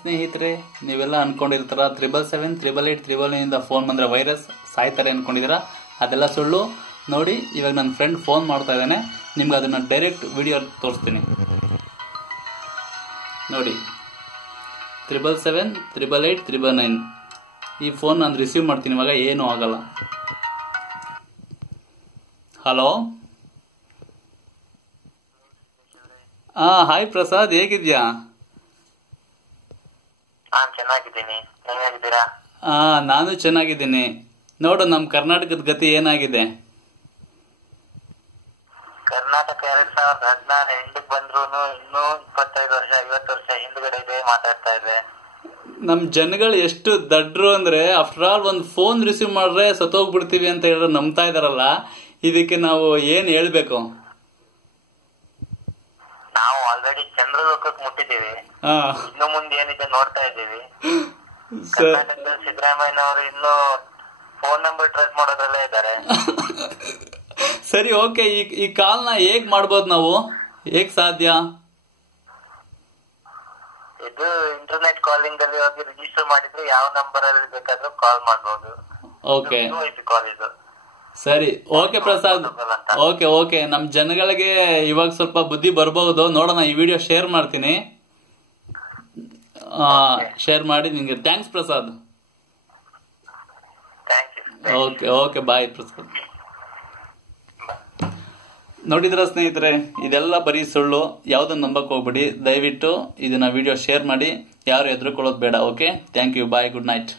ಸ್ನೇಹಿತರೆ, ನೀವೆಲ್ಲ ಅನ್ಕೊಂಡಿರ್ತಾರ 777 888 ಫೋನ್ ಬಂದರೆ ವೈರಸ್ ಸಾಯ್ತಾರೆ ಅನ್ಕೊಂಡಿದ್ದೀರಾ. ಅದೆಲ್ಲ ಸುಳ್ಳು. ನೋಡಿ, ಇವಾಗ ನನ್ನ ಫ್ರೆಂಡ್ ಫೋನ್ ಮಾಡ್ತಾ ಇದ್ದಾನೆ, ನಿಮ್ಗೆ ಅದನ್ನು ಡೈರೆಕ್ಟ್ ವಿಡಿಯೋ ತೋರಿಸ್ತೀನಿ ನೋಡಿ. 777 888 999 ಈ ಫೋನ್ ನಾನು ರಿಸೀವ್ ಮಾಡ್ತೀನಿ. ಇವಾಗ ಏನೂ ಆಗಲ್ಲ. ಹಲೋ, ಹಾಯ್ ಪ್ರಸಾದ್, ಹೇಗಿದ್ಯಾ? ಚೆನ್ನಾಗಿದ್ದೀನಿ, ಹೇಗಿದ್ದೀರಾ? ನಾನು ಚೆನ್ನಾಗಿದ್ದೀನಿ. ನೋಡು, ನಮ್ಮ ಕರ್ನಾಟಕದ ಗತಿ ಏನಾಗಿದೆ. ಕರ್ನಾಟಕ 2016 ಎಂಡಿಗೆ ಬಂದ್ರು ಇನ್ನೂ 25 ವರ್ಷ 50 ವರ್ಷ ಹಿಂದ್ಗಡೆ ಇದೆ ಮಾತಾಡ್ತಾ ಇದೆ. ನಮ್ ಜನಗಳು ಎಷ್ಟು ದಡ್ರು ಅಂದ್ರೆ, ಆಫ್ಟರ್ ಆಲ್ ಒಂದು ಫೋನ್ ರಿಸೀವ್ ಮಾಡ್ರೆ ಸತ್ತೋಗ್ಬಿಡ್ತೀವಿ ಅಂತ ಹೇಳಿದ್ರೆ ನಂಬ್ತಾ ಇದಾರಲ್ಲ. ಇದಕ್ಕೆ ನಾವು ಏನ್ ಹೇಳ್ಬೇಕು? ನಾವು ಆಲ್ರೆಡಿ ಚಂದ್ರಲೋಕಕ್ಕೆ ಮುಟ್ಟಿದ್ದೀವಿ, ಇನ್ನು ಮುಂದೆ ಏನಿದೆ ನೋಡ್ತಾ ಇದ್ದೀವಿ. ಕರ್ನಾಟಕದ ಸಿದ್ದರಾಮಯ್ಯನವರು ಇನ್ನು ಫೋನ್ ನಂಬರ್ ಟ್ರೇಸ್ ಮಾಡೋದ್ರಲ್ಲೇ ಇದ್ದಾರೆ. ಸರಿ, ಓಕೆ. ಈ ಕಾಲ್ನ ಹೇಗ್ ಮಾಡ್ಬೋದು ನಾವು? ಹೇಗ್ ಸಾಧ್ಯ? ಇದು ಇಂಟರ್ನೆಟ್ ಕಾಲಿಂಗ್ ಅಲ್ಲಿ ಹೋಗಿ ರಿಜಿಸ್ಟರ್ ಮಾಡಿದ್ರೆ ಯಾವ ನಂಬರ್ ಅಲ್ಲಿ ಬೇಕಾದ್ರೂ ಕಾಲ್ ಮಾಡಬಹುದು. ಓಕೆ, ಕಾಲ್ ಇದು. ಸರಿ, ಓಕೆ ಪ್ರಸಾದ್. ಓಕೆ, ನಮ್ ಜನಗಳಿಗೆ ಇವಾಗ ಸ್ವಲ್ಪ ಬುದ್ಧಿ ಬರ್ಬಹುದು. ನೋಡೋಣ, ಈ ವಿಡಿಯೋ ಶೇರ್ ಮಾಡ್ತೀನಿ. ಶೇರ್ ಮಾಡಿ ನಿಮ್ಗೆ ಥ್ಯಾಂಕ್ಸ್ ಪ್ರಸಾದ್. ಓಕೆ, ಬಾಯ್ ಪ್ರಸಾದ್. ನೋಡಿದ್ರ ಸ್ನೇಹಿತರೆ, ಇದೆಲ್ಲ ಬರೀ ಸುಳ್ಳು. ಯಾವ್ದನ್ನ ನಂಬಕ್ ಹೋಗ್ಬಿಡಿ. ದಯವಿಟ್ಟು ಇದನ್ನ ವಿಡಿಯೋ ಶೇರ್ ಮಾಡಿ. ಯಾರು ಹೆದರ್ಕೊಳ್ಳೋದು ಬೇಡ. Okay, thank you, bye, good night.